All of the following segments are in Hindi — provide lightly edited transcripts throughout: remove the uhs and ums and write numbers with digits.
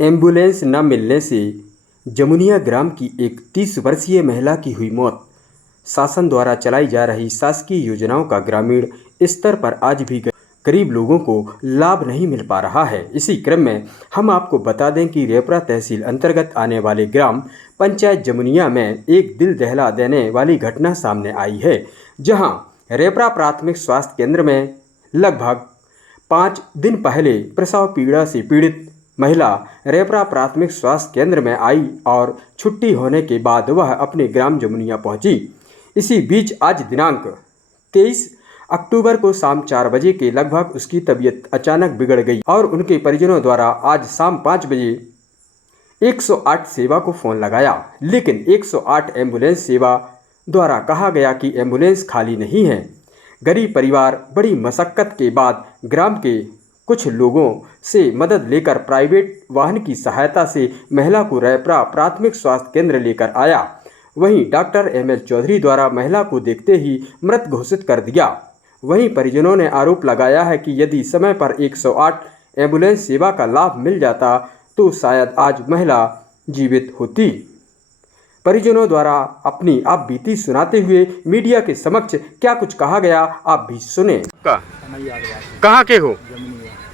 एम्बुलेंस न मिलने से जमुनिया ग्राम की एक 30 वर्षीय महिला की हुई मौत। शासन द्वारा चलाई जा रही शासकीय योजनाओं का ग्रामीण स्तर पर आज भी गरीब लोगों को लाभ नहीं मिल पा रहा है। इसी क्रम में हम आपको बता दें कि रेपरा तहसील अंतर्गत आने वाले ग्राम पंचायत जमुनिया में एक दिल दहला देने वाली घटना सामने आई है, जहां रेपरा प्राथमिक स्वास्थ्य केंद्र में लगभग 5 दिन पहले प्रसव पीड़ा से पीड़ित महिला रेपरा प्राथमिक स्वास्थ्य केंद्र में आई और छुट्टी होने के बाद वह अपने ग्राम जमुनिया पहुंची। इसी बीच आज दिनांक 23 अक्टूबर को शाम 4 बजे के लगभग उसकी तबीयत अचानक बिगड़ गई और उनके परिजनों द्वारा आज शाम 5 बजे 108 सेवा को फ़ोन लगाया, लेकिन 108 एम्बुलेंस सेवा द्वारा कहा गया कि एम्बुलेंस खाली नहीं है। गरीब परिवार बड़ी मशक्क़त के बाद ग्राम के कुछ लोगों से मदद लेकर प्राइवेट वाहन की सहायता से महिला को रेपरा प्राथमिक स्वास्थ्य केंद्र लेकर आया। वहीं डॉक्टर ML चौधरी द्वारा महिला को देखते ही मृत घोषित कर दिया। वहीं परिजनों ने आरोप लगाया है कि यदि समय पर 108 एम्बुलेंस सेवा का लाभ मिल जाता तो शायद आज महिला जीवित होती। परिजनों द्वारा अपनी आप बीती सुनाते हुए मीडिया के समक्ष क्या कुछ कहा गया, आप भी सुने। कहाँ के हो?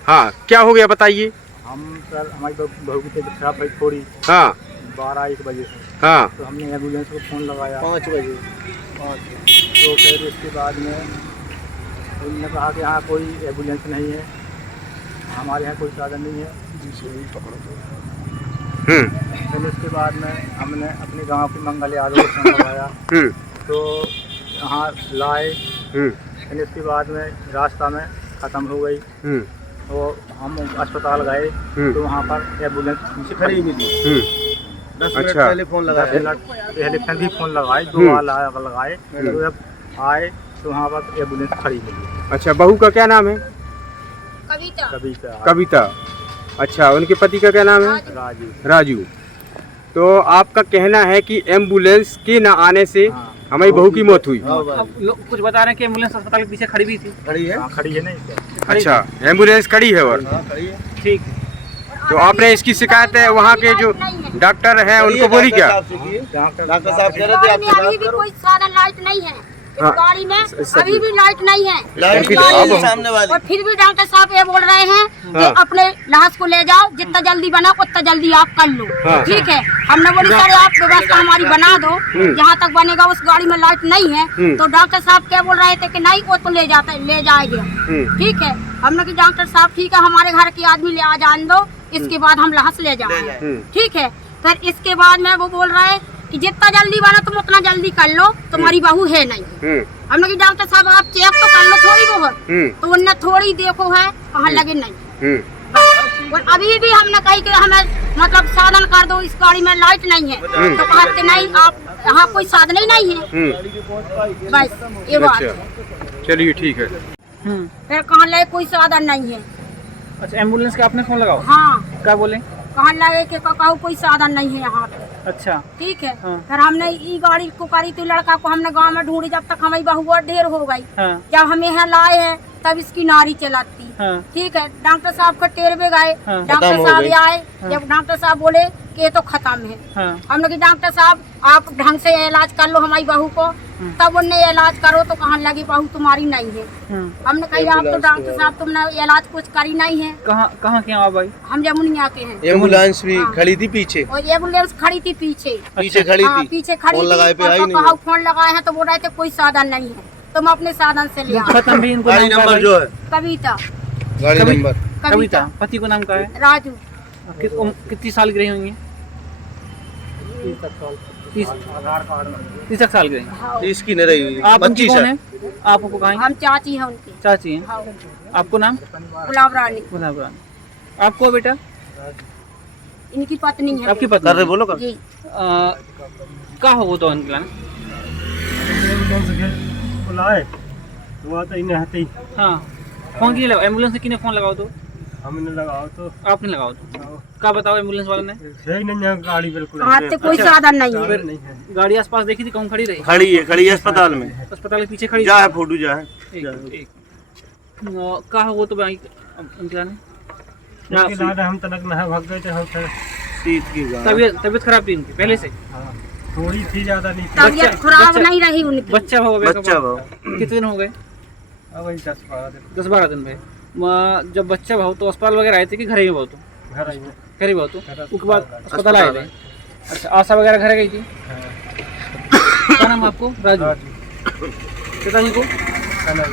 हाँ, क्या हो गया बताइए। हम सर हमारी बहू की तबीयत खराब हुई थोड़ी। हाँ 12-1 बजे से। हाँ तो हमने एम्बुलेंस को फ़ोन लगाया 5 बजे। तो फिर उसके बाद में उन्होंने कहा कि यहाँ कोई एम्बुलेंस नहीं है, हमारे यहाँ कोई साधन नहीं है। फिर उसके बाद में हमने अपने गांव के मंगल यादव को फ़ोन लगाया तो यहाँ लाए। फिर उसके बाद में रास्ता में ख़त्म हो गई और हम अस्पताल गए तो वहाँ पर एम्बुलेंस पीछे खड़ी मिली। 10 मिनट पहले फ़ोन लगाया, 10 मिनट पहले फिर भी फ़ोन लगाए, 2 बार लगाए तो जब आए तो वहाँ पर एम्बुलेंस खड़ी मिली। अच्छा, बहू का क्या नाम है? कविता। अच्छा, उनके पति का क्या नाम है? राजू। तो आपका कहना है कि एम्बुलेंस के न आने से हमारी बहू की मौत हुई। कुछ बता रहे हैं कि एम्बुलेंस अस्पताल के पीछे खड़ी भी थी। खड़ी है? खड़ी है नहीं। अच्छा, एम्बुलेंस खड़ी है और खड़ी है। ठीक। तो आपने इसकी शिकायत है वहाँ के जो डॉक्टर हैं उनको बोली क्या? डॉक्टर साहब कह रहे थे अभी भी कोई साधन लाइट नहीं है इस गाड़ी में, अभी भी लाइट नहीं है सामने वाली। और फिर भी डॉक्टर साहब ये बोल रहे हैं कि अपने लाश को ले जाओ, जितना जल्दी बना उतना जल्दी आप कर लो। ठीक है, हमने बोली सर आप व्यवस्था हमारी बना दो, जहाँ तक बनेगा उस गाड़ी में लाइट नहीं है। तो डॉक्टर साहब क्या बोल रहे थे कि नहीं वो तो ले जाएगा। ठीक है, हमने कि डॉक्टर साहब ठीक है हमारे घर के आदमी ले आ जाने दो, इसके बाद हम लाश ले जाएंगे। ठीक है, फिर इसके बाद में वो बोल रहा है कि जितना जल्दी बना तुम उतना जल्दी कर लो, तुम्हारी बहू है नहीं। हमने कि डॉक्टर साहब आप चेक तो कर लो थोड़ी बहुत, तो उनने थोड़ी देखो है कहाँ लगे नहीं। और अभी भी हमने कही कि हमें मतलब साधन कर दो, इस गाड़ी में लाइट नहीं है। तो कहते नहीं आप यहाँ कोई साधन ही नहीं है। बस ये बात। चलिए ठीक है। फिर कहाँ लगे कोई साधन नहीं है। अच्छा, एम्बुलेंस का आपने फ़ोन लगाओ? हाँ। क्या बोले? कहाँ लगे कि ककाऊ कोई साधन नहीं है यहाँ पे। अच्छा ठीक है। फिर हमने ई गाड़ी को करी थी, लड़का को हमने गांव में ढूंढी, जब तक हमारी बहू और ढेर हो गई। जब हमें यहाँ लाए हैं तब इसकी नारी चलाती। ठीक है, डॉक्टर साहब का टेर पे गए, डॉक्टर साहब आए, जब डॉक्टर साहब बोले कि ये तो खत्म है। हमने कि डॉक्टर साहब आप ढंग से इलाज कर लो हमारी बहू को, तब उनने इलाज करो तो कहाँ लगी बहू तुम्हारी नहीं है। हमने कही आप तो डॉक्टर साहब तुमने इलाज कुछ करी नहीं है। कहाँ के हैं भाई? हम जमुनिया के हैं। एम्बुलेंस भी खड़ी थी पीछे, और एम्बुलेंस खड़ी थी पीछे खड़ी थी, पीछे खड़ी थी। फोन लगाए हैं तो बोल रहे थे कोई साधन नहीं है, तुम अपने साधन से ले आओ। खत्म भी इनको गाड़ी नंबर जो है कविता। गाड़ी नंबर कविता। पति को नाम क्या है? राजू। कितनी साल की रही होंगी? 30 साल की रही। इसकी नहीं रही। आप उनकी कौन है? आपको कहाँ? हम चाची हैं उनकी। चाची हैं। आपको नाम? गुलाब रानी। गुलाब रानी। आपको बेटा? इनकी पत्नी है। आपकी पत्नी? बोलो जी। क्या हो वो तो निकला? हाँ, फोन किने लगाओ? एम्बुलेंस से किने फोन लगाओ? तो हमने लगाओ तो आपने लगाओ तो क्या बताओ एम्बुलेंस वाले ने? सही नहीं है गाड़ी बिल्कुल। हाथ से कोई साधन नहीं है। गाड़ी आसपास देखी थी, कौन खड़ी रही? खड़ी है अस्पताल में। अस्पताल के पीछे खड़ी जा है फोटो जा है। क्या हो वो तो भाई निकला नहीं? उसके बाद हम तलक नहा भाग गए थे हम सीट की गाय। तबीयत खराब थी उनकी पहले से? हाँ, थोड़ी थी ज्यादा नहीं थी। तबीयत खराब नहीं रही उनकी। बच्चा हो गया? बच्चा भाव कितने दिन हो गए? अब वही 10-12 दिन 10-12 दिन में। जब बच्चा भाव तो अस्पताल वगैरह आए थे कि घर ही भाव तो? घर आई है। घर ही भाव तो उसके बाद अस्पताल आए थे। अच्छा, आशा वगैरह घर गई थी? क्या नाम आपको? राजू। पिताजी को? कनई।